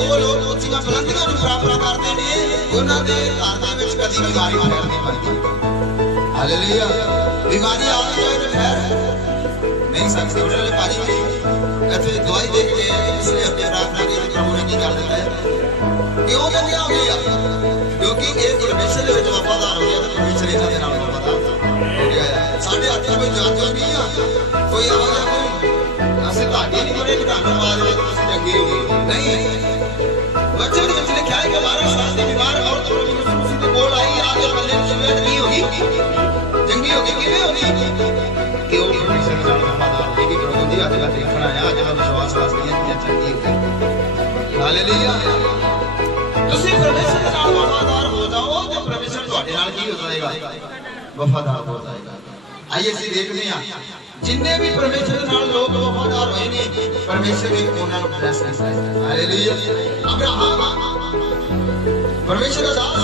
ਉਹ ਲੋਕ ਉੱਚੀਆਂ ਬੁਲੰਦੀਆਂ ਨੂੰ ਪ੍ਰਾਪਤ ਕਰਦੇ ਨੇ ਉਹਨਾਂ ਦੇ ਘਰ ਦੇ ਵਿੱਚ ਕਦੀ ਬਿਮਾਰੀ ਨਹੀਂ ਪੈਂਦੀ। ਹਾਲੇਲੂਇਆ। ਬਿਮਾਰੀ ਆ ਜਾਏ ਤਾਂ ਖੈਰ नहीं सकते उन्होंने पाजी भी ऐसे दवाई देख के पिछले हफ्ते प्रार्थना की प्रभु ने की कर देता है क्यों जल्दी हो गया क्योंकि एक परमेश्वर के विच वफादार हो गया तो परमेश्वर इन्हां दे नाल वफादार हो गया है। साडे हत्थ कोई जांच नहीं आ कोई आवाज़ कोई असीं ताड़ी नहीं करे कि तुहानू मार दे तुसीं चंगे हो गए नहीं। बच्चे ने लिखा है कि 12 साल की बीमार औरत प्रभु यीशु के कोल आई आके बल्ले जीवित नहीं होगी चंगी होगी किवें होगी कि वो परमेश्वर के नाल वफादार होगी प्रभु दी अज का देखना है अज का विश्वास वास्ते ये चंगी होगी। हालेलुया। तुसीं परमेश्वर के नाल वफादार हो जाओ तो परमेश्वर तुहाडे नाल की हो जाएगा वफादार हो जाएगा। आइए ਅਸੀਂ देखते हैं जिन्ने भी परमेश्वर के नाल लोग वफादार होए ने परमेश्वर ने उन्हां नूं ब्लेस किया। हालेलुया। अब्राहम परमेश्वर का दास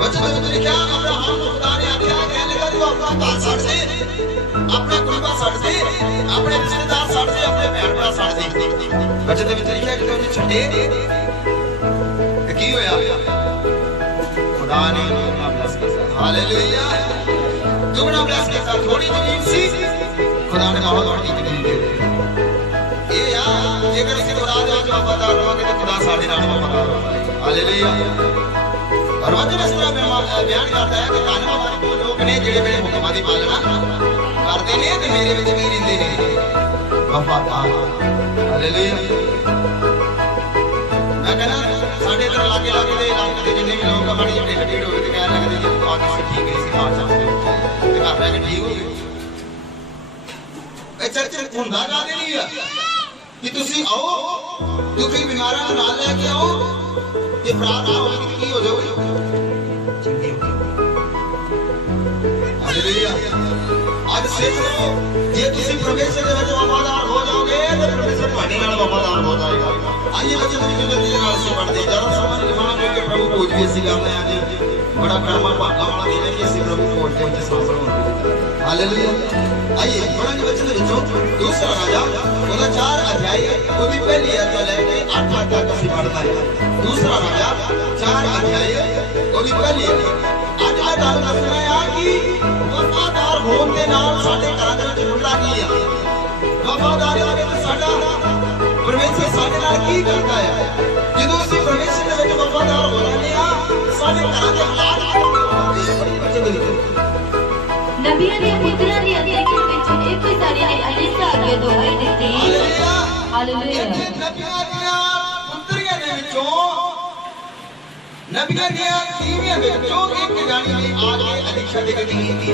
वचन में लिखा अब्राहम को खुदा ने आख्या कहने लगा तू अपना घर छड़ दे अपना कुलबा छड़ दे अपने रिश्तेदार छड़ दे अपने भैन भरा छड़ दे। वचन में लिखा जो उन्हें छड़े ते की होया खुदा ने दुगना ब्लेस किया। हालेलुया। दुगना ब्लेस किया। थोड़ी जमीन सी खुदा ने बहुत बड़ी जमीन दे दी। ये यार जेकर इसी खुदा दे विच वफादार होवांगे तो खुदा साडे नाल वफादार होगा। हालेलुया। और वचन इस तरह बयान करता है कि धन्नवाद वो लोग ने जिहड़े मेरे हुक्मां दी पालना करदे ने ते मेरे विच भी रहिंदे ने वफादार। हालेलुया। मैं कहना साडे इधर लागे लागे दे इलाके दे जिन्ने भी लोग बड़ी ढिड ढीड़ होवे ते कहण लगदे जी आज से ठीक है इसी बात चाहते हो ते घर रह के ठीक हो गए। ए चर्च हुंदा कादे नहीं है कि तुसीं आओ दुखी बीमारां नूं नाल लेके आओ ये प्रार्थना होगी की हो जाओगे चंगी होगी। हालेलुया। आज से जे तुसी परमेश्वर के विच वफादार हो जाओगे तो परमेश्वर तुहाडे नाल वफादार हो जाएगा। आइए बच्चे जो जल्दी नाल से पढ़ते जरा समझ मानो कि प्रभु खोज भी ऐसी करते हैं आज बड़ा कर्मा भागा वाला दिन है कि ऐसी प्रभु खोज के विच शामिल होंगे। हालेलुया। आइए पढ़ने बच्चे विचों दूसरा राजा ਉਹਦਾ 4 अध्याय ਉਹਦੀ ਪਹਿਲੀ ਆयत ਤੋਂ ਲੈ ਕੇ 8 तक ਅਸੀਂ ਪੜ੍ਹਨਾ ਹੈ। दूसरा राजा 4 अध्याय ਉਹਦੀ ਪਹਿਲੀ आयत ਅੱਜ ਮੈਂ ਤੁਹਾਨੂੰ ਦੱਸਣਾ ਹੈ ਕਿ ਵਫਾਦਾਰ ਹੋਣ ਦੇ ਨਾਲ ਸਾਡੇ ਘਰਾਂ ਦੇ ਵਿੱਚ ਹੁੰਦਾ ਕੀ ਆ ਵਫਾਦਾਰੀ ਦੇ ਵਿੱਚ ਸਾਡਾ परमेश्वर साडे नाल की करता है ਜਦੋਂ ਅਸੀਂ परमेश्वर ਦੇ ਵਿੱਚ ਵਫਾਦਾਰ ਹੋ ਜਾਂਦੇ ਆ ਸਾਡੇ ਘਰਾਂ ਦੇ ਹਾਲਾਤ नबियों ने पुत्रों ने अंदर ਵਿੱਚ ਇੱਕ ਸਾਡੀ ਅਲੀਸਾ ਅੱਗੇ ਦੁਆਈ ਦਿੱਤੀ। ਹਾਲੇਲੂਇਆ। ਹਾਲੇਲੂਇਆ। ਨਬੀਆਂ ਦੀਆਂ ਪੁੱਤਰੀਆਂ ਦੇ ਵਿੱਚੋਂ ਨਬੀਆਂ ਦੀਆਂ ਤੀਵੀਆਂ ਵਿੱਚੋਂ ਇੱਕ ਜਾਣੀ ਨੇ ਆ ਕੇ ਅਲੀਸ਼ਾ ਦੇ ਅੱਗੇ ਕੀਤੀ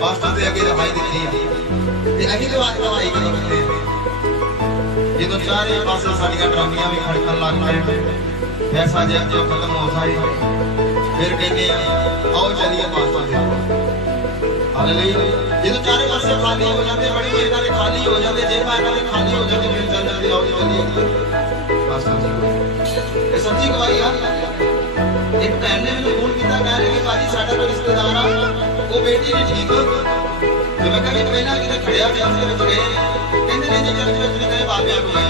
ਪਾਸਟਰ ਦੇ ਅੱਗੇ ਦਵਾਈ ਦਿੱਤੀ ਤੇ ਅਸੀਂ ਦਵਾਈ ਕਿਉਂ ਦਿੰਦੇ ਜਦੋਂ ਚਾਰੇ ਪਾਸੇ ਸਾਡੀਆਂ ਡਰਾਮੀਆਂ ਵੀ ਖੜਕਣ ਲੱਗ ਪਏ ਪੈਸਾ ਜੇ ਜੋ ਖਤਮ ਹੋ ਜਾਏ फिर कहते हैं आओ चलिए पास्टर दे। हालेलुया। ਜਦੋਂ ਚਾਰੇ ਪਾਸੇ ਖਾਲੀ ਹੋ ਜਾਂਦੇ ਬੜੀ ਇਹਨਾਂ ਦੇ ਖਾਲੀ ਹੋ ਜਾਂਦੇ ਜੇਬਾਂ ਇਹਨਾਂ ਦੇ ਖਾਲੀ ਹੋ ਜਾਂਦੇ ਫਿਰ ਚੱਲ ਜਾਂਦੇ ਆਓ ਚਲੀਏ ਪਾਸਟਰ ਜੀ। ਇਹ ਸੱਚੀ ਗਵਾਹੀ ਆ। ਇੱਕ ਭੈਣ ਨੇ ਮੈਨੂੰ ਫੋਨ ਕੀਤਾ ਕਹਿ ਰਹੀ ਕਿ ਭਾਜੀ ਸਾਡਾ ਕੋਈ ਰਿਸ਼ਤੇਦਾਰ ਆ ਉਹ ਬੇਟੀ ਨਹੀਂ ਠੀਕ ਤੇ ਮੈਂ ਕਹਿੰਦਾ ਪਹਿਲਾਂ ਕਿਤੇ ਖੜਿਆ ਚਰਚ ਦੇ ਵਿੱਚ ਗਏ ਕਹਿੰਦੇ ਨੇ ਜੀ ਚਰਚ ਵਿੱਚ ਗਏ ਬਾਬਿਆਂ ਕੋਲ ਆਏ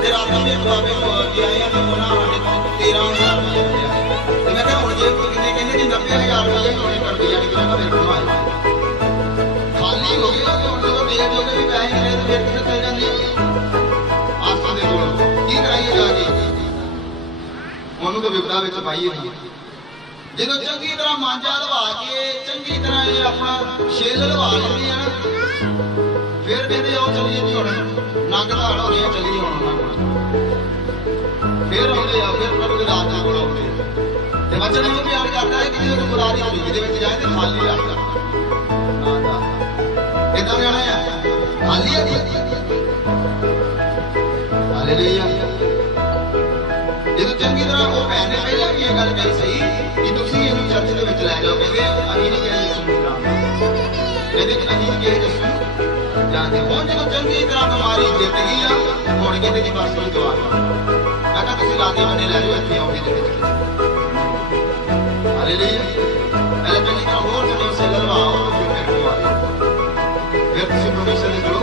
ਤੇ ਰਾਤ ਨੂੰ ਇੱਕ ਬਾਬੇ ਕੋਲ ਆਏ ਆ ਤੇ ਉਹਨਾਂ ਸਾਡੇ ਕੋਲ 13000 ਰੁਪਏ ਮਿਲਿਆ ਤੇ ਮੈਂ ਕਿਹਾ ਹੁਣ ਜੇ ਕਿੰਨੇ ਕਹਿੰਦੇ ਜੀ 90000 ਰੁਪਏ ਹੋਣੇ ਕਰਦੀ ਆ ਕਿ ਮੈਂ ਮੇਰੇ ਕੋਲ ਆਇਆ ਖਾਲੀ ਹੋ ਗਿਆ ਤੇ ਹੁਣ ਜਦੋਂ ਦੇਣ ਜੋਗੇ ਵੀ ਪੈਸੇ ਨਹੀਂ ਰਹੇ ਤੇ ਫਿਰ ਕਿੱਥੇ ਚਲ ਜਾਂਦੀ ਆਸਤਾ ਦੇ ਕੋਲ ਕੀ ਕਰਾਈਏ ਜਾ ਕੇ ਉਹਨੂੰ ਤਾਂ ਵਿਪਦਾ ਵਿੱਚ ਪਾਈਏ ਨਹੀਂ ਜਦੋਂ ਚੰਗੀ ਤਰ੍ਹਾਂ ਮਾਂਜਾ ਲਵਾ ਕੇ ਚੰਗੀ ਤਰ੍ਹਾਂ ਇਹ ਆਪਣਾ ਛੇਲ ਲਵਾ ਲੈਂਦੇ ਆ ਨਾ ਫਿਰ ਕਹਿੰਦੇ ਆਓ ਚਲੀਏ ਜੀ ਹੁਣ ਨੰਗ ਧਾੜ ਹੋ ਗਿਆ ਚਲੀਏ ਹੁਣ ਫਿਰ ਆਉਂਦੇ ਆ ਫਿਰ ਪ੍ਰਭੂ ਦੇ ਰਾਜ ਦੇ ਕੋਲ ਆਉਂਦੇ ਤੇ ਬੱਚੇ ਨੂੰ ਪਿਆਰ ਕਰਦਾ ਹੈ ਕਿ ਜਦੋਂ ਖੁਦਾ ਦੀ ਹਜ਼ੂਰੀ ਦੇ ਵਿੱਚ ਜਾਏ ਤੇ ਖਾਲੀ ਆ ਜਾਂਦਾ ਕਿਦਾਂ ਜਾਣਾ ਹੈ ਖਾਲੀ ਆ ਹਾਲੇਲੂਇਆ। ਜਦੋਂ ਚੰਗੀ ਤਰ੍ਹਾਂ ਉਹ ਭੈਣ ਨੇ ਪਹਿਲਾਂ ਵੀ ਇਹ ਗੱਲ ਕਹੀ ਸਹੀ ਕਿ ਤੁਸੀਂ ਇਹਨੂੰ ਚਰਚ ਦੇ ਵਿੱਚ ਲੈ ਜਾਓ ਕਹਿੰਦੇ ਅਸੀਂ ਨਹੀਂ ਕਿਹਾ ਯਿਸੂ ਨੂੰ ਨਾਮ ਕਹਿੰਦੇ ਕਿ ਅਸੀਂ ਨਹੀਂ ਕਿਹਾ ਯਿਸੂ ਜਾਣਦੇ ਹੁਣ ਜਦੋਂ ਚੰਗੀ ਤਰ੍ਹਾਂ ਬਿਮਾਰੀ ਜਿੱਤ ਗਈ ਆ ਹੁਣ ਕਹਿੰਦੇ ਜੀ ਬਸ ਨੂੰ ਜਵਾਬ ਮੈਂ ਕਿਹਾ ਤੁਸੀਂ ਲਾਗੇ ਬੰਨੇ ਲੈ ਜਾਓ ਇੱਥੇ ਆਉਂਦੇ ਦੇ ਵਿੱਚ ਹਾਲੇਲੂਇਆ। ਪਹਿਲੇ ਚੰਗੀ ਤਰ੍ਹਾਂ ਹੋਰ ਜਦੋਂ ਸੈਲ ਲਵਾਓ ਫਿਰ ਮੇਰੇ ਕੋਲ ਆਓ ਫਿਰ ਤੁਸੀਂ ਪਰਮੇਸ਼ਰ ਦੇ ਕੋਲ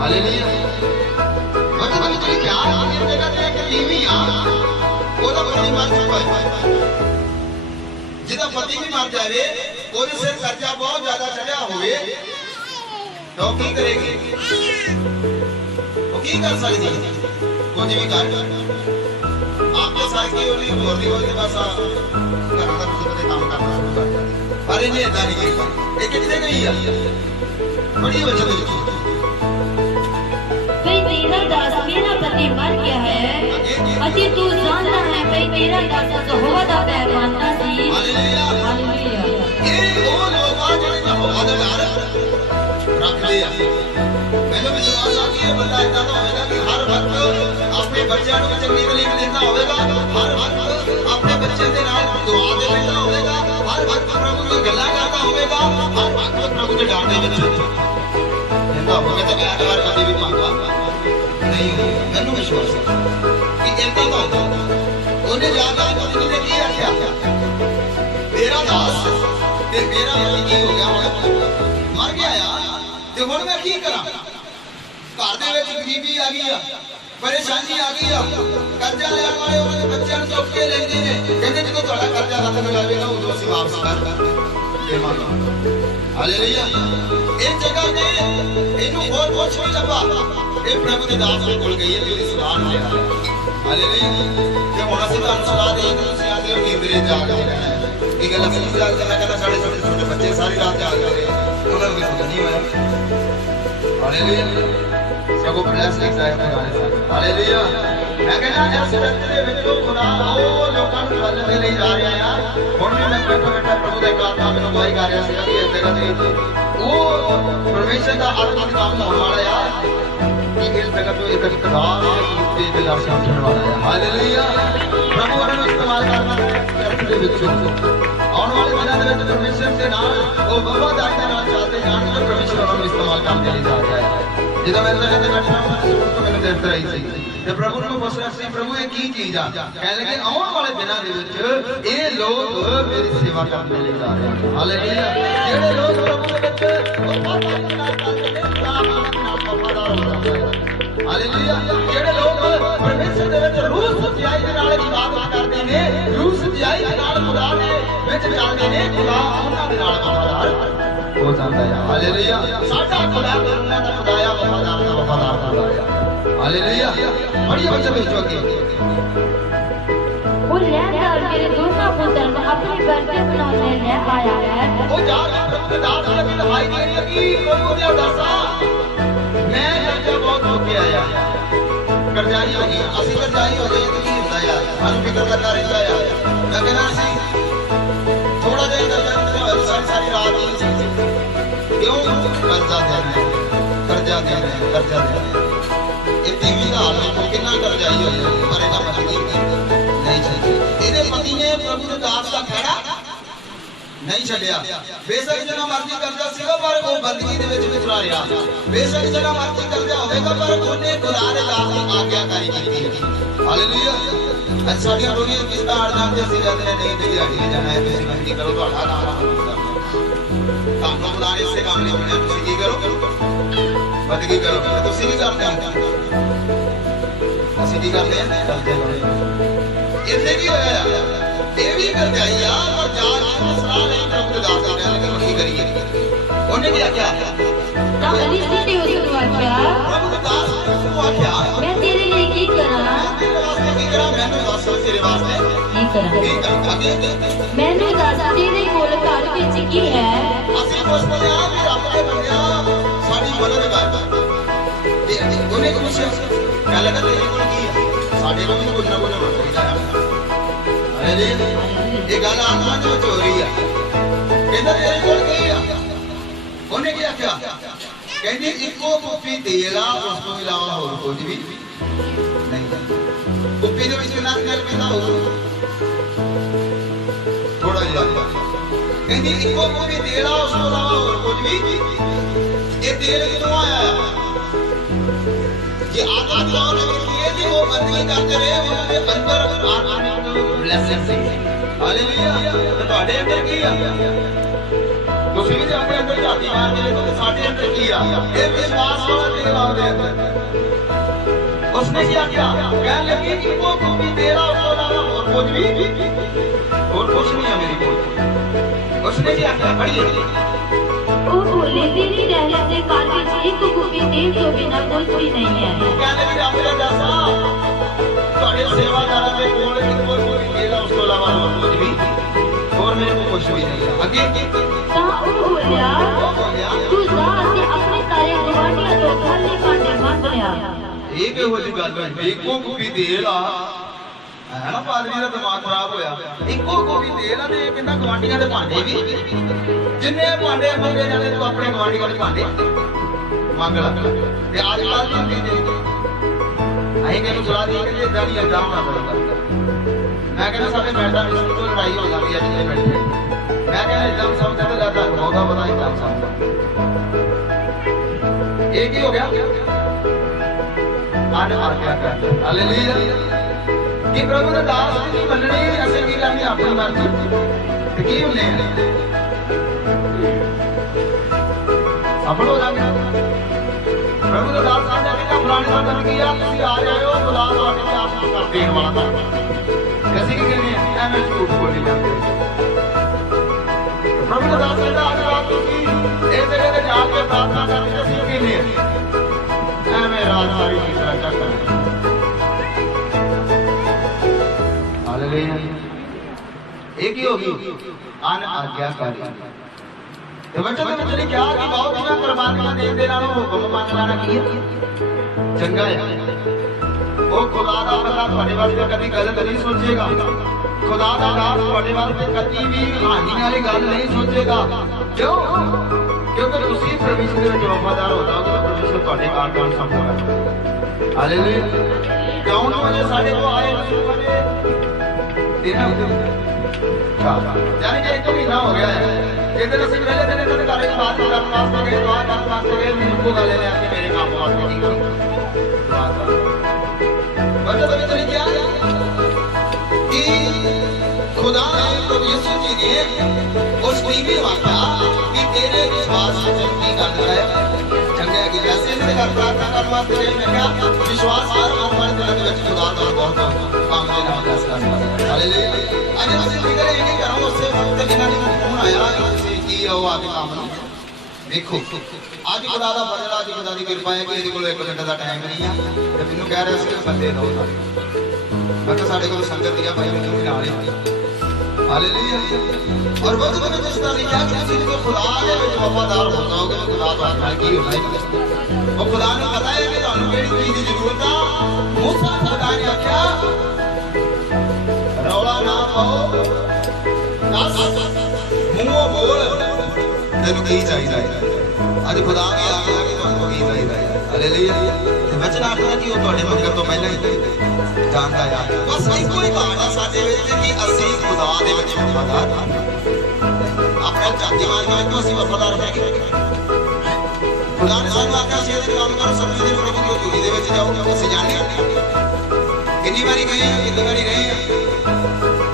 ਹਾਲੇਲੂਇਆ। पति भी मर जाए ਉਹਦੇ ਸਿਰ ਕਰਜ਼ਾ बहुत ज्यादा चढ़िया ਹੋਵੇ तो की करेगी वो की कर सकती कुछ भी कर आपके साथ की होनी होती होती बस घर का कुछ काम करना शुरू कर पर इन्हें इतना नहीं किया ये कितने गई है बड़ी वजह से भाई तेरा दास मेरा पति मर गया है अजी तू जानता है भाई तेरा दास यहोवा दा पैगंबर सी हालेलुया हालेलुया ये वो लोग आ जिन्हें यहोवा दा डर रख लिया मैंने विश्वास आ कि ये बंदा इतना तो होगा कि हर वक्त अपने बच्चों को चंगी तालीम देता होगा हर वक्त अपने बच्चे के नाल दुआ दे देता होगा हर वक्त प्रभु की गल्ला करता होगा हर वक्त प्रभु के डांट दे विच इंदा होगा तो एक बार कभी भी मांगा नहीं मैंने विश्वास है कि इंदा तो होगा उन्हें जाकर पत्नी ने की आख्या तेरा दास ते मेरा पति की हो गया मर गया यार ਤੇ ਹੁਣ ਮੈਂ ਕੀ ਕਰਾਂ ਘਰ ਦੇ ਵਿੱਚ ਗਰੀਬੀ ਆ ਗਈ ਆ ਪਰੇਸ਼ਾਨੀ ਆ ਗਈ ਆ ਕਰਜ਼ਾ ਲੈਣ ਵਾਲੇ ਉਹਨਾਂ ਦੇ ਬੱਚਿਆਂ ਨੂੰ ਚੁੱਕ ਕੇ ਲੈਂਦੇ ਨੇ ਕਹਿੰਦੇ ਜਦੋਂ ਤੁਹਾਡਾ ਕਰਜ਼ਾ ਖਤਮ ਹੋ ਜਾਵੇਗਾ ਉਦੋਂ ਅਸੀਂ ਵਾਪਸ ਕਰ ਦੇਵਾਂਗੇ ਹਾਲੇਲੂਆ ਇਹ ਜਗ੍ਹਾ ਤੇ ਇਹਨੂੰ ਹੋਰ ਕੁਝ ਨਹੀਂ ਲੱਭਾ ਇਹ ਪ੍ਰਭੂ ਦੇ ਦਾਸ ਦੇ ਕੋਲ ਗਈ ਹੈ ਜਿਹਦੀ ਸਲਾਹ ਲਿਆ ਹਾਲੇਲੂਆ ਕਿ ਹੁਣ ਅਸੀਂ ਤੁਹਾਨੂੰ ਸਲਾਹ ਦੇ ਕੇ ਤੁਸੀਂ ਆਦੇ ਹੋ ਨੀਂਦਰੇ ਜਾਗਦੇ ਰਹਿਣਾ ਇਹ ਗੱਲ ਅਸੀਂ ਜਾਗਦੇ ਮੈਂ ਕਹਿੰਦਾ ਸਾਡੇ ਛੋਟੇ ਬੱਚੇ ਸਾਰੀ ਰਾਤ ਜਾਗਦੇ ਰਹੇ ਉਹਨਾਂ ਨੂੰ ਕੁਝ ਨਹੀਂ ਹੋਇਆ ਹਾਲੇਲੂਇਆ ਸਗੋਂ ਪ੍ਰੈਸ ਲਿਖਦਾ ਹੈ ਪੁਰਾਣੇ ਸਾਲ ਹਾਲੇਲੂਆ ਮੈਂ ਕਹਿੰਦਾ ਇਸ ਵਕਤ ਦੇ ਵਿੱਚ ਖੁਦਾ ਉਹ ਲੋਕਾਂ ਨੂੰ ਬਦਲਣ ਦੇ ਲਈ ਜਾ ਰਿਹਾ ਆ ਹੁਣ ਵੀ ਮੈਂ ਬੈਠਾ ਪ੍ਰਭੂ ਦੇ ਕਾਰਜ ਮੈਨੂੰ ਗਵਾਹੀ ਕਰ ਰਿਹਾ ਸੀ ਕਿ ਇਸ ਜਗ੍ਹਾ ਤੇ ਉਹ ਪਰਮੇਸ਼ਰ ਦਾ ਆਤਮਿਕ ਕੰਮ ਹੋਣ ਵਾਲਾ ਆ ਕਿ ਇਸ ਜਗ੍ਹਾ ਤੋਂ ਇੱਕ ਕਰਾਰ ਤੇ ਦਿਲਾਸਾ ਉੱਠਣ ਵਾਲਾ ਹੈ ਹਾਲੇਲੂਆ ਪ੍ਰਭੂ ਉਹਨਾਂ ਨੂੰ ਇਸਤੇਮਾਲ ਕਰਨਾ ਚਰਚ ਦੇ ਵਿੱਚ ਆਉਣ ਵਾਲੇ ਦਿਨਾਂ ਦੇ ਵਿੱਚ ਪਰਮੇਸ਼ਰ ਦੇ ਨਾਲ ਉਹ ਵਫਾਦਾਰੀ ਦੇ ਨਾਲ ਚੱਲਦੇ ਜਾਣਗੇ ਪਰਮੇਸ਼ਰ ਉਹਨਾਂ ਨੂੰ ਇਸਤੇਮਾਲ ਕਰਨ ਦੇ ਲਈ ਜਾ ਰਿਹਾ ਹੈ ਜਦੋਂ ਮੈਂ ਜਗ੍ਹਾ ਤੇ ਬੈਠਾ ਹਾਂ ਤਾਂ ਮੈਨੂੰ ਦੇਖਦਾ ਰਹੀ ਸੀ ਤੇ ਪ੍ਰਭੂ ਨੂੰ ਪੁੱਛ ਰਿਹਾ ਸੀ ਪ੍ਰਭੂ ਇਹ ਕੀ ਚੀਜ਼ ਆ ਕਹਿਣ ਲੱਗੇ ਆਉਣ ਵਾਲੇ ਦਿਨਾਂ ਦੇ ਵਿੱਚ ਇਹ ਲੋਕ ਮੇਰੀ ਸੇਵਾ ਕਰਨ ਦੇ ਲਈ ਜਾ ਰਹੇ ਹਨ ਹਾਲੇਲੂਆ ਜਿਹੜੇ ਲੋਕ ਪ੍ਰਭੂ ਦੇ ਵਿੱਚ ਵਫਾਦਾਰੀ ਨਾਲ ਚੱਲਦੇ ਨੇ ਖੁਦਾ ਨਾਲ ਵਫਾਦਾਰ ਹੋ ਜਾਂਦੇ ਹਨ ਹਾਲੇਲੂਆ ਜਿਹੜੇ ਲੋਕ ਪਰਮੇਸ਼ਰ ਦੇ ਵਿੱਚ ਰੂਹ ਸਚਾਈ ਦੇ ਨਾਲ ਇਬਾਦਤ ਕਰਦੇ ਨੇ ਰੂਹ ਸਚਾਈ ਦੇ ਨਾਲ ਖੁਦਾ ਦੇ ਵਿੱਚ ਚੱਲਦੇ ਨੇ ਖੁਦਾ ਉਹਨਾਂ ਦੇ ਨਾਲ ਵਫਾਦਾਰ ਹੋ ਜਾਂਦਾ ਹੈ ਹਾਲੇਲੂਆ ਸਾਡਾ ਖੁਦਾ ਉਹਨਾਂ ਦਾ ਖੁਦਾ ਆ ਵਫਾਦਾਰ ਦਾ ਵਫਾਦਾਰ ਖੁਦਾ ਆ ਹਾਲੇਲੂਆ ਬੜੀ ਵਚਨ ਵਿੱਚ ਅੱਗੇ वो लहदार मेरे दोनों पुत्र को अपने घर के बनाने ले आया है ਉਹ ਜਾ ਕੇ ਪ੍ਰਭੂ ਦੇ ਦਾਸ ਨੂੰ ਅੱਗੇ ਦਿਖਾਈ ਦੇਣ ਲੱਗੀ ਪ੍ਰਭੂ ਦੇ ਦਾਸਾ ਮੈਂ ਕਰਜ਼ਾ ਬਹੁਤ ਹੋ ਕੇ ਆਇਆ ਕਰਜ਼ਾਈ ਹੋ ਗਈ ਅਸੀਂ ਕਰਜ਼ਾਈ ਹੋ ਗਏ ਤੇ ਕੀ ਹੁੰਦਾ ਯਾਰ ਸਾਨੂੰ ਫਿਕਰ ਕਰਦਾ ਰਹਿੰਦਾ ਆ ਮੈਂ ਕਹਿੰਦਾ ਸੀ ਥੋੜਾ ਜਿਹਾ ਕਰਜ਼ਾ ਸਾਰੀ ਰਾਤ ਹੀ ਕਿਉਂ ਕਰਜ਼ਾ ਦੇਣਾ ਕਰਜ਼ਾ ਇਹ ਤੀਵੀਂ ਦਾ ਹਾਲ ਦੇਖੋ ਕਿੰਨਾ ਕਰਜ਼ਾਈ ਹੋ ਜਾਂਦਾ ਪਰ ਇਹਦਾ ਪਤਾ ਨਹੀਂ ਇਹਦੇ ਪਤੀ ਨੇ ਪ੍ਰਭੂ ਦੇ ਦਾਸ ਦਾ ਖਹਿੜਾ ਨਹੀਂ ਛੱਡਿਆ ਬੇਸ਼ੱਕ ਜਿਹੜਾ ਮਰਜ਼ੀ ਕਰਦਾ ਸੀਗਾ ਪਰ ਉਹ ਬੰਦਗੀ ਦੇ ਵਿੱਚ ਵਿਚਰਾ ਰਿਹਾ ਬੇਸ਼ੱਕ ਜਿਹੜਾ ਮਰਜ਼ੀ ਕਰਦਾ ਹੋਵੇਗਾ ਪਰ ਉਹਨੇ ਖੁਦਾ ਦੇ ਦਾਸ ਦੀ ਆਗਿਆਕਾਰੀ ਕੀਤੀ ਹੈ ਹਾਲੇਲੂਇਆ ਅੱਜ ਸਾਡੀਆਂ ਰੋਣੀਆਂ ਕਿਸ਼ਤਾਂ ਅੜ ਜਾਂਦੇ ਅਸੀਂ ਜਾਂਦੇ ਨੇ ਨਹੀਂ ਤੇ ਦਿਹਾੜੀ ਜਾਣਾ ਹੈ ਤੁਸੀਂ ਬੰਦਗੀ ਕਰੋ ਤੁਹਾਡਾ ਨਾਮ ਤੁਹਾਨੂੰ ਖੁਦਾ ਨੇ ਇਸੇ ਕੰਮ ਲਈ ਬਣਾਇਆ ਤੁਸੀਂ ਕੀ ਕਰੋ ਬੰਦਗੀ ਕਰੋ ਤੁਸੀਂ ਕੀ ਕਰਦੇ ਹੋ ਅਸੀਂ ਕੀ ਕਰਦੇ ਹਾਂ ਕਰਦੇ ਹਾਂ ਇੱਥੇ ਕੀ ਹੋਇਆ ਇਹ ਵੀ ਕਰਜਾਈ ਆ ਪਰ ਜਾਨ ਦੀ ਸਲਾਹ ਨਹੀਂ ਪ੍ਰਭੂ ਦੇ ਦਾਸ ਨੇ ਕਿ ਕੀ ਕਰੀਏ ਉਹਨੇ ਕੀ ਆਖਿਆ ਤਾਂ ਫਰੀਸੀ ਨੇ ਉਸ ਨੂੰ ਆਖਿਆ ਪ੍ਰਭੂ ਦੇ ਦਾਸ ਨੇ ਉਸ ਨੂੰ ਆਖਿਆ ਮੈਂ ਤੇਰੇ ਲਈ ਕੀ ਕਰਾਂ ਤੇਰੇ ਵਾਸਤੇ ਕੀ ਕਰਾਂ ਮੈਨੂੰ ਦੱਸ ਤੇਰੇ ਵਾਸਤੇ ਕੀ ਕਰਾਂ ਅੱਗੇ ਮੈਨੂੰ ਦੱਸ ਤੇਰੇ ਕੋਲ ਘਰ ਵਿੱਚ ਕੀ ਹੈ ਅਸੀਂ ਪੁੱਛਦੇ ਆ ਵੀ ਰੱਬ ਦੇ ਬੰਦਿਆ ਸਾਡੀ ਮਦਦ ਕਰ ਤੇ ਉਹਨੇ ਕੀ ਪੁੱਛਿਆ ਕਹਿ ਲੱਗਾ ਤੇਰੇ ਕੋਲ ਕੀ ਹੈ ਸਾਡੇ ਕੋਲ ਵੀ ਕੁਝ ਨਾ ਕੁਝ ਹੋਣਾ ਅਰੇ ਇਹ ਗੱਲ ਆਤਮਾ ਚ ਹੋ ਰਹੀ ਆ ਕਹਿੰਦਾ ਤੇਰੇ ਕੋਲ ਕੀ ਆ ਉਹਨੇ ਕੀ ਆਖਿਆ ਕਹਿੰਦੀ ਇੱਕੋ ਕੁੱਪੀ ਤੇਲ ਆ ਉਸ ਤੋਂ ਇਲਾਵਾ ਹੋਰ ਕੁਝ ਵੀ ਨਹੀਂ ਕੁੱਪੀ ਦੇ ਵਿੱਚ ਕਿੰਨਾ ਤੇਲ ਪੈਂਦਾ ਹੋਊ ਥੋੜਾ ਜਿਹਾ ਕਹਿੰਦੀ ਇੱਕੋ ਕੁੱਪੀ ਤੇਲ ਆ ਉਸ ਤੋਂ ਇਲਾਵਾ ਹੋਰ ਕੁਝ ਵੀ ਇਹ ਤੇਲ ਕਿੱਥੋਂ ਆਇਆ ये आत्मा कौन है ये भी वो बंदगी करते रहे उन्होंने अंदर आत्मिक ब्लेसिंग सी हालेलुया तो ਤੁਹਾਡੇ ਅੰਦਰ ਕੀ ਆ ਤੁਸੀਂ ਵੀ ਆਪਣੇ ਅੰਦਰ ਝਾਤੀ ਮਾਰਦੇ ਦੇਖੋ ਕਿ ਸਾਡੇ ਅੰਦਰ ਕੀ ਆ ਇਹ ਵਿਸ਼ਵਾਸ ਵਾਲਾ ਤੇਲ ਆਉਂਦੇ ਅੰਦਰ ਉਸਨੇ ਕੀ ਆਖਿਆ ਕਹਿਣ ਲੱਗੀ ਕਿ ਉਹ ਕੋਈ ਤੇਰਾ ਉਸ ਤੋਂ ਇਲਾਵਾ ਹੋਰ ਕੁਝ ਵੀ ਹੋਰ ਕੁਝ ਨਹੀਂ ਹੈ ਮੇਰੇ ਕੋਲ उसने क्या किया? पढ़िए। वो बोले तेरी रहमत से काल विच एक कुकी तेल तो बिना कुछ भी नहीं है। कहने की रब ने दसा ਤੁਹਾਡੇ ਸੇਵਾਦਾਰਾਂ ਦੇ ਕੋਲ ਕੋਈ ਤੇਲ ਉਸ ਤੋਂ ਇਲਾਵਾ ਹੋਰ ਕੁਝ ਵੀ ਹੋਰ ਮੇਰੇ ਕੋਲ ਕੁਝ ਵੀ ਨਹੀਂ ਹੈ। ਅੱਗੇ ਤਾਂ ਉਹ ਬੋਲਿਆ ਤੂੰ ਜਾ ਤੇ ਆਪਣੇ ਸਾਰੇ ਗਵਾਂਢੀਆਂ ਤੋਂ ਖਾਲੀ ਭਾਂਡੇ ਮੰਗ ਲਿਆ। ਇਹ ਕਿਹੋ ਜਿਹੀ ਗੱਲ ਹੈ? ਇੱਕੋ ਕੁਪੀ ਤੇਲ ਆ ਹੈ ਨਾ, ਪਾਦਰੀ ਦਾ ਦਿਮਾਗ ਖਰਾਬ ਹੋਇਆ। ਇੱਕੋ ਕੁਪੀ ਤੇਲ ਆ ਤੇ ਇਹ ਕਹਿੰਦਾ ਗਵਾਂਢੀਆਂ ਦੇ ਭਾਂਡੇ ਵੀ, ਜਿੰਨੇ ਭਾਂਡੇ ਮੰਗੇ ਜਾਂਦੇ ਤੂੰ ਆਪਣੇ ਗਵਾਂਢੀਆਂ ਦੇ ਭਾਂਡੇ ਮੰਗ ਲੈ। ਤੇ ਅੱਜ ਕੱਲ੍ਹ ਦੀ ਚੀਜ਼ ਅਸੀਂ ਕਿਹਨੂੰ ਸਲਾਹ ਦੀ ਕਿ ਇਦਾਂ ਨਹੀਂ ਅੰਜਾਮ ਨਾ ਕਰਦਾ। ਮੈਂ ਕਹਿੰਦਾ ਸਾਡੇ ਮੈਡਮ ਇਸ ਤੋਂ ਲੜਾਈ ਹੋ ਜਾਂਦੀ ਹੈ ਜਿੱਥੇ ਬੈਠੇ। ਮੈਂ ਕਹਿੰਦਾ ਇਦਾਂ ਸਮਝਦਾ ਤਾਂ ਜ਼ਿਆਦਾ ਹੋਗਾ ਪਤਾ ਇਦਾਂ ਸਮਝਦਾ। ਇਹ ਕੀ ਹੋ ਗਿਆ? ਆਨ ਆ ਗਿਆ ਕਰ। ਹਾਲੇਲੂਇਆ। ਕਿ ਪ੍ਰਭੂ ਦਾ ਦਾਸ ਨਹੀਂ ਮੰਨਣੀ, ਅਸੀਂ ਕੀ ਕਰਨੀ ਆਪਣੀ ਮਰਜ਼ੀ ਤੇ ਕੀ ਹੁੰਨੇ ਆ ਸਫਲ ਹੋ ਜਾਗੇ। प्रभु का दास कहता है कि फलाने का कर किया तुसी आ जाए हो खुदा ਤੁਹਾਡੇ ਤੇ ਆਪ ਕਰ ਦੇਣ ਵਾਲਾ ਕਰ। ਅਸੀਂ ਕੀ ਕਹਿੰਦੇ ਆ ਐਵੇਂ ਝੂਠ ਬੋਲੀ ਜਾਂਦੇ। ਪ੍ਰਭੂ ਦਾ ਦਾਸ ਕਹਿੰਦਾ ਅੱਜ ਰਾਤ ਤੁਸੀਂ ਇਹ ਜਗ੍ਹਾ ਤੇ ਜਾ ਕੇ ਪ੍ਰਾਰਥਨਾ ਕਰਨੀ। ਅਸੀਂ ਕੀ ਕਹਿੰਦੇ ਆ ਐਵੇਂ ਰਾਤ ਸਾਰੀ ਕਿਸਰਾ ਚੱਕਰ। ਹਾਲੇਲੂਇਆ। ਇਹ ਕੀ ਹੋ ਗਈ? ਅਨ ਆਗਿਆਕਾਰੀ। ਤੇ ਬੱਚੇ ਦੇ ਵਿੱਚ ਨੇ ਕਿਹਾ ਕਿ ਬਹੁਤ ਜਿਵੇਂ ਪਰਮਾਤਮਾ ਦੇ ਨਾਲੋਂ ਹੁਕਮ ਮੰਨ ਲੈਣਾ ਕੀ ਹੈ ਚੰਗਾ ਹੈ। ਉਹ ਖੁਦਾ ਦਾ ਬੰਦਾ ਤੁਹਾਡੇ ਵਾਸਤੇ ਕਦੀ ਗਲਤ ਨਹੀਂ ਸੋਚੇਗਾ। ਖੁਦਾ ਦਾ ਦਾਸ ਤੁਹਾਡੇ ਵਾਸਤੇ ਕਦੀ ਵੀ ਹਾਨੀ ਵਾਲੀ ਗੱਲ ਨਹੀਂ ਸੋਚੇਗਾ। ਕਿਉਂ? ਕਿਉਂਕਿ ਤੁਸੀਂ ਪਰਮੇਸ਼ਰ ਦੇ ਵਿੱਚ ਵਫਾਦਾਰ ਹੋ ਜਾਓਗੇ ਤਾਂ ਪਰਮੇਸ਼ਰ ਤੁਹਾਡੇ ਕਾਰਜ ਸੰਭਾਲੇਗਾ। ਹਾਲੇਲੂਇਆ। ਕਿਉਂ ਨਾ ਵਜੇ ਸਾਡੇ ਕੋਲ ਆਏ ਦਿਨਾਂ यानी कि एक महीना हो गया है जिधर ਅਸੀਂ ਪਹਿਲੇ ਦਿਨ ਇਹਨਾਂ ਦੇ ਘਰ ਇੱਕ ਬਾਤ ਕਰਨ ਵਾਸਤੇ ਗਏ, ਦੁਆ ਕਰਨ ਵਾਸਤੇ ਗਏ, ਮੈਨੂੰ ਗੱਲ ਲੈ ਕੇ ਮੇਰੇ ਕੰਮ ਵਾਸਤੇ ਕੀ ਕਰੀ ਬੱਚੇ ਦੇ ਵਿੱਚ ਨਹੀਂ ਕਿਹਾ ਕਿ खुदा ने प्रभु यीशु जी ने उस टीवी वाला कि तेरे विश्वास से की करता है चंगे की जैसे इसने घर प्रार्थना करने वास्ते गए। मैं क्या विश्वास हर हमारे दिल के ਵਿੱਚ खुदा का बहुत काम देना वास्ते करता। हालेलुया। आज ਅਸੀਂ ਵੀ ਕਰੇ ਇਹ ਕਰਾਂ ਉਸੇ ਵਕਤ ਜਿਨ੍ਹਾਂ ਨੇ ਫੋਨ ਆਇਆ ਤੁਸੀਂ ਕੀ ਆਓ ਆ ਕੇ ਕੰਮ ਨੂੰ ਦੇਖੋ। ਅੱਜ ਖੁਦਾ ਦਾ ਫਜ਼ਲ ਆ, ਅੱਜ ਖੁਦਾ ਦੀ ਕਿਰਪਾ ਹੈ ਕਿ ਇਹਦੇ ਕੋਲ 1 ਘੰਟੇ ਦਾ ਟਾਈਮ ਨਹੀਂ ਆ ਤੇ ਮੈਨੂੰ ਕਹਿ ਰਿਹਾ ਸੀ ਕਿ ਬੰਦੇ ਦੋ ਮੈਂ ਕਿਹਾ ਸਾਡੇ ਕੋਲ ਸੰਗਤ ਦੀਆਂ ਭਾਈ ਮੈਨੂੰ ਨਾਲ ਹੀ। हालेलुया। और वो तो जिस तरह लिखा कि तुम जो खुदा के ਵਿੱਚ ਵਫਾਦਾਰ ਹੋ ਜਾਓਗੇ तो खुदा ਤੁਹਾਡੇ ਨਾਲ ਕੀ ਹੋਏਗਾ। ਉਹ ਖੁਦਾ ਨੂੰ ਪਤਾ ਹੈ ਕਿ ਤੁਹਾਨੂੰ ਕਿਹੜੀ ਚੀਜ਼ ਦੀ ਜ਼ਰੂਰਤ ਆ। ਮੂਸਾ ਨੂੰ ਖੁਦਾ ਨੇ ਆਖਿਆ ਰੌਲਾ ਨਾ ਪਾਓ, ਦੱਸ ਮੂੰਹੋਂ ਬੋਲ ਤੈਨੂੰ ਕੀ ਚਾਹੀਦਾ ਹੈ। ਅੱਜ ਖੁਦਾ ਵੀ ਆ ਗਿਆ ਕਿ ਤੁਹਾਨੂੰ ਕੀ ਚਾਹੀਦਾ ਹੈ। ਹਾਲੇਲੂਇਆ। ਤੇ ਵਚਨ ਆਖਦਾ ਕਿ ਉਹ ਤੁਹਾਡੇ ਮੰਗਣ ਤੋਂ ਪਹਿਲਾਂ ਹੀ ਜਾਣਦਾ ਹੈ। ਬਸ ਇੱਕੋ ਹੀ ਬਾਤ ਹੈ ਸਾਡੇ ਵਿੱਚ ਕਿ ਅਸੀਂ ਖੁਦਾ ਦੇ ਵਿੱਚ ਵਫਾਦਾਰ ਆਪਣੇ ਚਾਹਤੀਵਾਨ ਵਿੱਚ ਅਸੀਂ ਵਫਾਦਾਰ ਹੈਗੇ। ਖੁਦਾ ਨੇ ਸਾਨੂੰ ਆਖਿਆ ਸੀ ਇਹ ਕੰਮ ਕਰੋ, ਸਭ ਦੇ ਪ੍ਰਭੂ ਦੀ ਹਜ਼ੂਰੀ ਦੇ ਵਿੱਚ ਜਾਓ। ਅਸੀਂ ਜਾਣਦੇ ਹਾਂ ਕਿੰਨੀ ਵਾਰੀ ਗਏ ਹਾਂ, ਕਿੰਨੀ ਵਾਰੀ ਰਹੇ ਹਾਂ।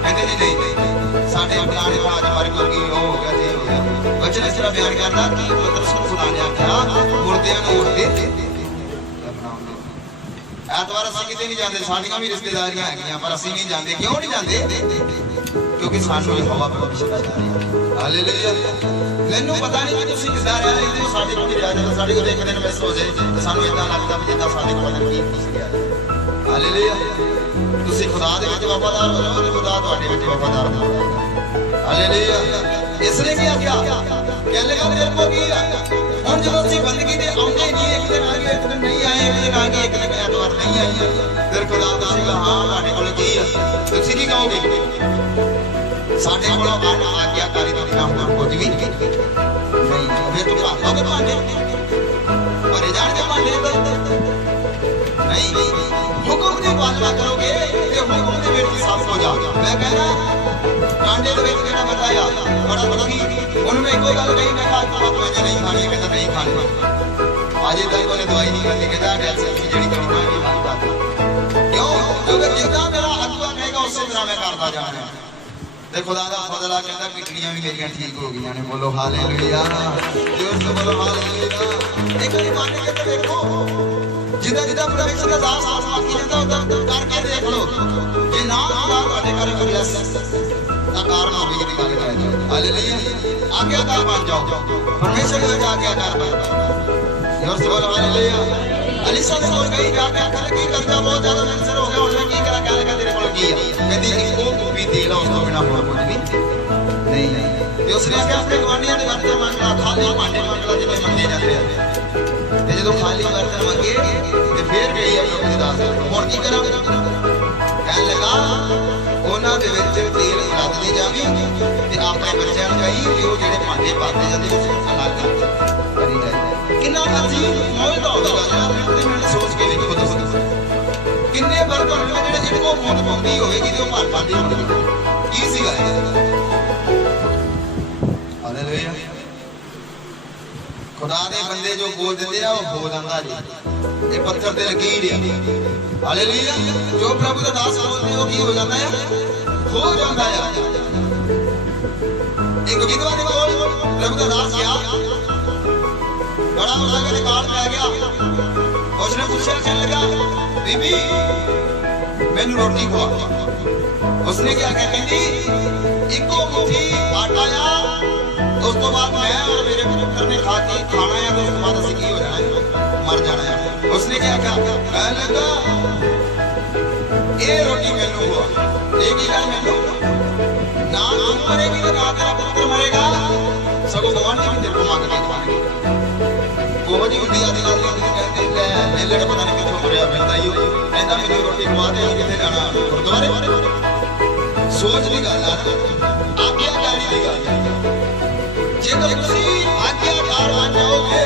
ਕਹਿੰਦੇ ਜੀ ਨਹੀਂ ਸਾਡੇ ਆਪਣੇ ਬਾਜ ਮਾਰ ਕੋਈ ਉਹ ਹੋ ਗਿਆ ਤੇ ਹੋ ਗਿਆ। ਵਚਨ ਇਸ ਤਰ੍ਹਾਂ ਬਿਆਨ ਕਰਦਾ ਕਿ ਮਤਲਬ ਖੁਦਾ ਨੇ ਆਖਿਆ ਮੁਰਦਿਆਂ ਨੂੰ ਮੁਰਦੇ ਐਤਵਾਰ ਅਸੀਂ ਕਿਤੇ ਨਹੀਂ ਜਾਂਦੇ। ਸਾਡੀਆਂ ਵੀ ਰਿਸ਼ਤੇਦਾਰੀਆਂ ਹੈਗੀਆਂ ਪਰ ਅਸੀਂ ਨਹੀਂ ਜਾਂਦੇ। ਕਿਉਂ ਨਹੀਂ ਜਾਂਦੇ? ਕਿਉਂਕਿ ਸਾਨੂੰ ਯਹੋਵਾ ਪਰਮੇਸ਼ਰ ਦਾ ਪਿਆਰ ਹੈ। ਹਾਲੇਲੂਇਆ। ਮੈਨੂੰ ਪਤਾ ਨਹੀਂ ਕਿ ਤੁਸੀਂ ਕਿੱਦਾਂ ਰਹਿ ਰਹੇ ਹੋ। ਸਾਡੇ ਕੋਲ ਜਾ ਜਾਂਦਾ, ਸਾਡੇ ਕੋਲ ਇੱਕ ਦਿਨ ਮਿਸ ਹੋ ਜਾਏ ਤਾਂ ਸਾਨੂੰ ਇਦਾਂ ਲੱਗਦਾ ਵੀ ਜਿੱਦਾਂ ਸਾਡੇ ਕੋਲ ਕੀ ਮਿਸ ਗਿਆ। ਹਾਲੇਲੂਇਆ। ਤੁਸੀਂ ਖੁਦਾ ਦੇ ਵਿੱਚ ਵਫਾਦਾਰ ਹੋ ਜਾਓ ਤੇ ਖੁਦਾ ਤੁਹਾਡੇ ਵਿੱਚ ਵਫਾਦਾਰ ਹੋ ਜਾਏਗਾ। ਹਾਲੇਲੂਇਆ। ਇਸ ਨੇ ਕੀ ਆਖਿਆ? ਕਹਿੰਦੇ ਕਿ ਤੇਰੇ ਕੋਲ ਕੀ ਆ। ਹੁਣ ਜਦੋਂ ਅਸੀਂ ਬੰਦਗੀ ਦੇ ਆਉਂਦੇ ਨਹੀਂ, ਇੱਕ ਦਿਨ ਆ ਗਏ, ਇੱਕ ਦਿਨ ਨਹੀਂ ਆਏ, ਇੱਕ ਦਿਨ ਆ ਗਏ, ਇੱਕ ਦਿਨ ਐਤਵਾਰ ਨਹੀਂ ਆਈ, ਫਿਰ ਖੁਦਾ ਦੱਸੇਗਾ ਹਾਂ ਤੁਹਾਡੇ ਕੋਲ ਕੀ ਆ। ਤੁਸੀਂ ਕੀ ਕਹੋਗੇ? ਸਾਡੇ ਕੋਲ ਆਗਿਆਕਾਰੀ ਤੋਂ ਬਿਨਾਂ ਹੋਰ ਕੁਝ ਵੀ ਨਹੀਂ। ਫਿਰ ਤੂੰ ਭਾਗੋਗੇ ਭਾਂਡੇ ਭਰੇ ਜਾਣਗੇ ਭਾਂਡੇ ਨਹੀਂ। ਹੁਕਮ ਦੀ ਪਾਲਣਾ ਕਰੋਗੇ ਤੇ ਹੁਕਮ ਦੇ ਵਿੱਚ ਸਭ ਹੋ ਜਾਓਗੇ। ਮੈਂ ਕਹਿੰਦਾ ਕਾਂਡੇ ਦੇ ਵਿੱਚ ਜਿਹੜਾ ਬੰਦਾ ਆ ਬੜਾ ਬਲਗੀ ਉਹਨੂੰ ਮੈਂ ਇੱਕੋ ਗੱਲ ਕਹੀ, ਮੈਂ ਕਿਹਾ ਅੱਜ ਦਵਾਈ ਨਹੀਂ ਖਾਣੀ, ਕਹਿੰਦਾ ਨਹੀਂ ਖਾਣੀ। ਅਜੇ ਤੱਕ ਉਹਨੇ ਦਵਾਈ ਨਹੀਂ ਖਾਧੀ। ਕਹਿੰਦਾ ਡੈਲਸੀ ਜਿਹੜੀ ਕਰੀ ਮੈਂ ਵੀ ਖਾਂਦਾ। ਕਿਉਂ? ਕਿਉਂਕਿ ਜਿੱਦਾਂ ਮੇਰਾ ਆਗੂਆ ਕਹੇਗਾ ਉਸੇ ਤਰ੍ਹਾਂ ਮੈਂ ਕਰਦਾ ਜਾਣਾ। ਤੇ ਖੁਦਾ ਦਾ ਫਜ਼ਲ ਆ, ਕਹਿੰਦਾ ਕਿਡਨੀਆਂ ਵੀ ਮੇਰੀਆਂ ਠੀਕ ਹੋ ਗਈਆਂ ਨੇ। ਬੋਲੋ ਹਾਲੇਲੂਇਆ। ਜੋਰ ਸੇ ਬੋਲੋ ਹਾਲੇਲੂਇਆ। ਇੱਕ ਵਾਰੀ ਮੰਨ ਕੇ ਤੇ ਦੇਖੋ जिदा जिदा परमेश्वर का दास आत्मा की जाता उदा करके देख लो जे ना खुदा ਤੁਹਾਡੇ ਘਰ ਕੋਈ ब्लेस ਦਾ ਕਾਰਨ ਹੋਵੇ ਜਿਹੜੀ ਗੱਲ ਕਰਾਂਗੇ हालेलुया आज्ञाकार बन जाओ परमेश्वर के आज्ञाकार बन जोर से बोलो हालेलुया अलीसा ने बोल गई जाके आखिर की कर्जा बहुत ज्यादा मेंसर हो गया उसने की करा क्या लगा तेरे को की कहती इसको भी दे लो उसको बिना होना कुछ भी नहीं ते उसने आके अपने गवांढियों ने बर्तन मांगला खाली भांडे मांगला जिन्हें मंगे जाते हैं ते जो खाली बर्तन मांगे ते फिर गई है प्रभु दी दास हुण की करा कहने लगा ਉਹਨਾਂ ਦੇ ਵਿੱਚ ਤੇਲ ਲੱਗਦੀ ਜਾਵੀ ਤੇ ਆਪਣੇ ਬੱਚਿਆਂ ਨੂੰ ਕਹੀ ਕਿ ਉਹ ਜਿਹੜੇ ਭਾਂਡੇ ਪਾਤੇ ਜਾਂਦੇ ਉਸ ਅਲੱਗ ਕਰੀ ਜਾਏ ਕਿੰਨਾ ਮਰਜ਼ੀ ਮੋਹ ਦਾ ਹੋਵੇਗਾ ਯਾਰ ਮੈਂ ਸੋਚ ਕੇ ਵੇਖੋ ਦੱਸੋ ਕਿੰਨੇ ਬਰਤਨ ਹੋਣਗੇ ਜਿਹੜੇ ਇੱਕੋ ਮੋਹ ਪਾਉਂਦੀ ਹੋਵੇਗੀ ਤੇ ਉਹ ਭਰ ਪਾਉਂਦੀ ਹੋਵੇਗੀ ਕੀ ਸੀਗਾ ਹਾਲੇਲੂਇਆ खुदा दे बंदे जो बोल देते हैं वो हो जाता जी ये पत्थर ते लकीर है हालेलुया जो प्रभु दा दास बोलते हो की हो जाता है हो जाता है एक विधवा ने बोल प्रभु दा दास क्या बड़ा उसका निकाल में आ गया उसने पूछा कहने लगा बीबी मैनू रोटी खवा उसने क्या कहा कहती इको मुट्ठी आटा या उस तो बाद मैं और मेरे पुत्र ने खा के खाना है तो उसके बाद असं की हो जाना है मर जाना है उसने क्या कहा कहने लगा ये रोटी मैनू हुआ एक ही गल मैनू ना तू मरेगी तो ना तेरा पुत्र मरेगा सगों गवांढी भी तेरे को मांग के खाएंगे वो जी उठी आदि गल कहते ले मेले पता नहीं किथों मरिया मिलता ही कहता मैनू रोटी खवा दे किथे जाना गुरुद्वारे सोच दी गल है आज्ञाकारी दी गल जेकर तुसी आज्ञाकार बन जाओगे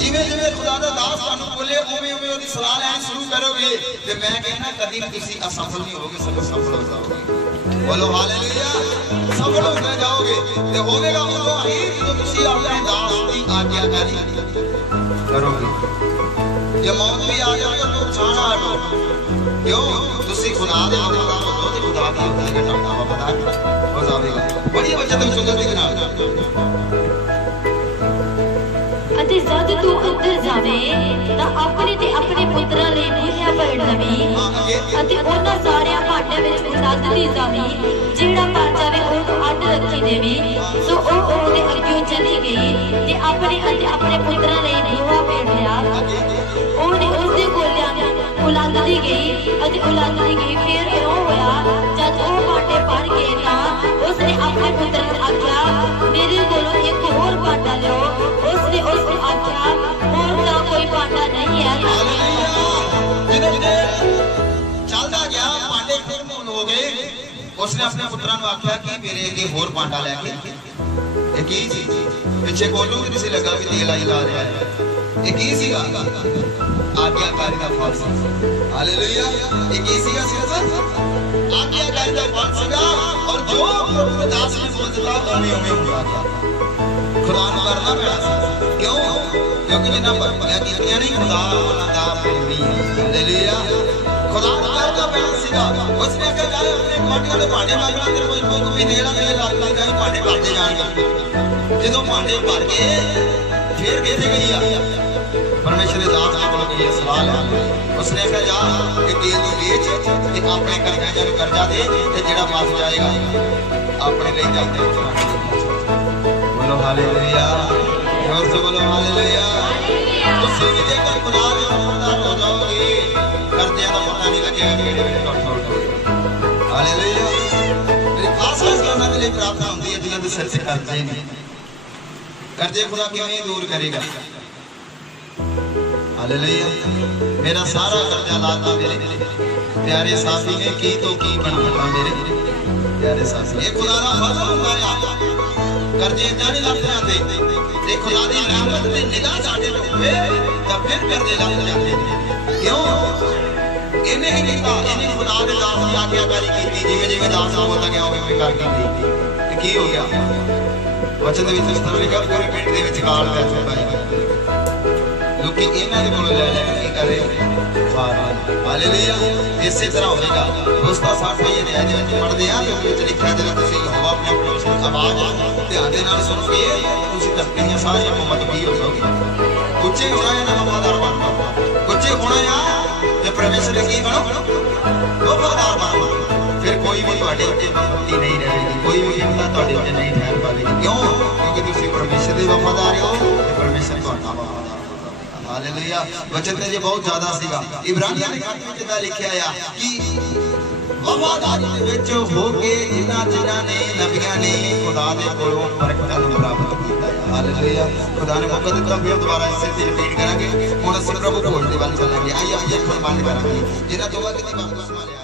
जिवें जिवें खुदा दा दास ਤੁਹਾਨੂੰ बोले उवें उवें ਉਹਦੀ सलाह ਲੈਣੀ शुरू करोगे ਤੇ मैं कहना कभी भी तुसी असफल नहीं होगे सब सफल हो जाओगे बोलो हालेलुया सफल हो जाओगे ते होवेगा उਦੋਂ ही ਜਦੋਂ ਤੁਸੀਂ ਆਪਣੇ ਦਾਸ ਦੀ आज्ञाकारी करोगे ਜੇ मौत भी आ जाए तो छाना हटो क्यों ਤੁਸੀਂ खुदा ਦੇ वफादार हो ਤੇ खुदा ਦੀ ਹੋਵੇਗਾ ਤੁਹਾਡਾ वफादार हो जाएगा बड़ी वचन सुंदर के नाल ਅਤੇ ਜਦ ਤੂੰ ਅੰਦਰ ਜਾਵੇਂ ਤਾਂ ਆਪਣੇ ਤੇ ਆਪਣੇ ਪੁੱਤਰਾਂ ਲਈ ਬੂਹਿਆਂ ਭਰ ਲਵੀਂ ਅਤੇ ਉਹਨਾਂ ਸਾਰਿਆਂ ਭਾਂਡਿਆਂ ਵਿੱਚ ਉਲੱਦਦੀ ਜਾਵੀਂ ਜਿਹੜਾ ਭਰ ਜਾਵੇ ਉਹਨੂੰ ਅੱਡ ਰੱਖੀ ਦੇਵੀਂ ਸੋ ਉਹ ਉਹਦੇ ਅੱਗਿਓਂ ਚਲੀ ਗਈ ਤੇ ਆਪਣੇ ਅਤੇ ਆਪਣੇ ਪੁੱਤਰਾਂ ਲਈ ਬੂਹਾ ਭੇੜ ਲਿਆ ਉਹਨੇ ਉਸਦੇ ਕੋਲਿਆਂ ਨੂੰ ਉਲੱਦਦੀ ਗਈ ਅਤੇ ਉਲੱਦਦੀ ਗਈ ਫਿਰ ਇਉਂ ਹੋਇਆ ਜਦ ਉਹ ਭਾਂਡੇ ਭਰ ਗਏ ਤਾਂ ਉਸਨੇ ਆਪਣੇ ਪੁੱਤਰ ਨੂੰ ਆਖਿਆ ਮੇਰੇ ਕੋਲੋਂ ਇੱਕ ਹੋਰ ਭਾਂਡਾ ਲਿਓ ਉਸਨੇ ਉਸ ਨੂੰ ਆਖਿਆ ਹੋਰ ਤਾਂ ਕੋਈ ਭਾਂਡਾ ਨਹੀਂ ਹੈ चलता गया भांडे खत्म हो गए उसने अपने पुत्रा ਨੂੰ ਆਖਿਆ ਕਿ ਮੇਰੇ ਅੱਗੇ ਹੋਰ ਭਾਂਡਾ ਲੈ ਕੇ ਇਹ ਕੀ ਸੀ ਪਿੱਛੇ ਕੋਲੋਂ ਕਿ ਤੁਸੀਂ ਲੱਗਾ ਵੀ ਤੇਲ ਆਈ ਲਾ ਰਿਹਾ ਹੈ ਇਹ ਕੀ ਸੀਗਾ ਆਗਿਆਕਾਰੀ ਦਾ ਫਲ ਸੀ ਹਾਲੇਲੂਇਆ ਇਹ ਕੀ ਸੀਗਾ ਸਿਰਫ ਆਗਿਆਕਾਰੀ ਦਾ ਫਲ ਸੀਗਾ ਔਰ ਜੋ ਪ੍ਰਭੂ ਦੇ ਦਾਸ ਨੇ ਬੋਲ ਦਿੱਤਾ ਉਹਨੇ ਉਵੇਂ ਹੋ ਗਿਆ खुदा ਨੂੰ ਕਰਨਾ ਪੈਣਾ ਸੀ ਕਿਉਂ ਕਿਉਂਕਿ ਜਿੰਨਾ ਭਰਤੀਆਂ ਕੀਤੀਆਂ ਨਹੀਂ ਖੁਦਾ ਉਹਨਾਂ ਦਾ ਪ੍ਰੇਮੀ ਹੈ ਹਾਲੇਲੂਇਆ खुदा ਨੂੰ ਕਰਨਾ ਪੈਣਾ ਸੀਗਾ ਉਸਨੇ ਕਿਹਾ ਜਾ ਆਪਣੇ ਗਵਾਂਢੀਆਂ ਦੇ ਭਾਂਡੇ ਮੰਗਣਾ ਤੇਰੇ ਕੋਈ ਵੀ ਦੇ ਲਾ ਮੇਰੇ ਲੱਗ ਲੱਗ ਜਾਈ ਭਾਂਡੇ ਭਰਦੇ ਜਾਣਗੇ ਜਦੋਂ ਭਾਂਡੇ ਭਰ ਕੇ ਫੇਰ ਕਿੱਥੇ ਗਈ ਆ परमेश्वर ने दास ने बोला कि ये सवाल है उसने कहा जा कि तेल ਨੂੰ ਵੇਚ ਤੇ ਆਪਣੇ ਕਰਜ਼ਿਆਂ ਨੂੰ ਕਰਜ਼ਾ ਦੇ ਤੇ ਜਿਹੜਾ ਵਾਪਸ ਜਾਏਗਾ ਆਪਣੇ ਲਈ ਜਾਈਦਾ बोलो हालेलुया जोर से बोलो हालेलुया ਤੁਸੀਂ ਵੀ ਜੇਕਰ ਖੁਦਾ ਦੇ ਵਫਾਦਾਰ ਹੋ ਜਾਓਗੇ ਕਰਜ਼ਿਆਂ ਦਾ ਪਤਾ ਨਹੀਂ ਲੱਗੇਗਾ ਕਿਹੜੇ ਵੇਲੇ ਟੁੱਟ ਜਾਓਗੇ ਹਾਲੇਲੁਇਆ ਮੇਰੀ ਖਾਸ ਗੱਲਾਂ ਦੇ ਲਈ ਪ੍ਰਾਰਥਨਾ ਹੁੰਦੀ ਹੈ ਜਿਨ੍ਹਾਂ ਦੇ ਸਿਰ ਤੇ ਕਰਜ਼ੇ ਨੇ ਕਰਜ਼ੇ ਖੁਦਾ ਕਿਵੇਂ ਦੂਰ ਕਰੇਗਾ हालेलुया मेरा सारा कर्जा लाता मेरे प्यारे साथी ने की तो की बनवाता मेरे प्यारे साथी ये खुदा दा फजल हुंदा है कर्जे जाने लग जाते ते खुदा दी रहमत ते निगाह साडे ते होवे तां फिर कर्जे लग जाते क्यों इन्हें ही कीता इन्हें खुदा दे दास दी आज्ञाकारी कीती जिवें जिवें दास बोलदा गया उवें कर कीती ते की हो गया वचन दे विच इस तरह लिखा पूरे पिंड दे विच काल पै चुका है लोग इन्हां दे कोलों ले ले के करे हालेलुया इसे तरह होएगा दोस्तों साथ में ये न्याय दे विच पढ़दे आ ते विच लिखिਆ ਜਦੋਂ ਤੁਸੀਂ ਯਹੋਵਾ ਆਪਣੇ ਪ੍ਰਭੂ ਦੀ ਆਵਾਜ਼ ध्यान दे नाल सुनोगे तुसीं धरती ਦੀਆਂ ਸਾਰੀਆਂ ਮਮਤਬੀ ਹੋ ਜਾਓਗੇ ਉੱਚੇ ਹੋਣਾ ਹੈ ਨਾ ਵਫਾਦਾਰ ਬਣਨਾ ਉੱਚੇ ਹੋਣਾ ਆ ਤੇ ਪਰਮੇਸ਼ਰ ਦੇ ਕੀ ਬਣੋ ਵਫਾਦਾਰ ਬਣੋ ਫਿਰ ਕੋਈ ਵੀ ਤੁਹਾਡੇ ਉੱਤੇ ਮਮਤੀ ਨਹੀਂ ਰਹੇਗੀ ਕੋਈ ਵੀ ਹਿੰਮਤ ਤੁਹਾਡੇ ਉੱਤੇ ਨਹੀਂ ਠਹਿਰ ਪਾਵੇਗੀ ਕਿਉਂ ਕਿਉਂਕਿ ਤੁਸੀਂ ਪਰਮੇਸ਼ਰ ਦੇ ਵਫਾਦਾਰ ਹੋ ਤੇ ਪਰਮੇਸ਼ਰ ਤੁਹਾਡਾ ਵਫਾਦਾਰ ਹਾਲੇਲੂਇਆ ਵਚਨ ਤੇ ਜੇ ਬਹੁਤ ਜ਼ਿਆਦਾ ਸੀਗਾ ਇਬਰਾਨੀਆਂ ਦੇ ਖੱਤ ਵਿੱਚ ਤਾਂ ਲਿਖਿਆ ਆ ਕਿ ਵਫਾਦਾਰੀ ਦੇ ਵਿੱਚ ਹੋ ਕੇ ਜਿਨ੍ਹਾਂ ਨੇ ਨਬੀਆਂ ਨੇ ਖੁਦਾ ਦੇ ਕੋਲੋਂ ਬਰਕਤਾਂ ਨੂੰ ਪ੍ਰਾਪਤ ਕੀਤਾ ਹੈ ਹਾਲੇਲੂਇਆ ਖੁਦਾ ਨੇ ਮੌਕਾ ਦਿੱਤਾ ਫਿਰ ਦੁਬਾਰਾ ਇਸੇ ਤੇ ਰਿਪੀਟ ਕਰਾਂਗੇ ਹੁਣ ਅਸੀਂ ਪ੍ਰਭੂ ਕੋਲ ਦੇ ਵੱਲ ਚੱਲਾਂਗੇ ਆਈਏ ਹੁਣ ਬੰਦ ਕਰਾਂਗੇ ਜਿਹਨਾਂ ਤੋਂ ਬਾਅਦ ਕਿਤੇ ਵਾਪਸ ਆ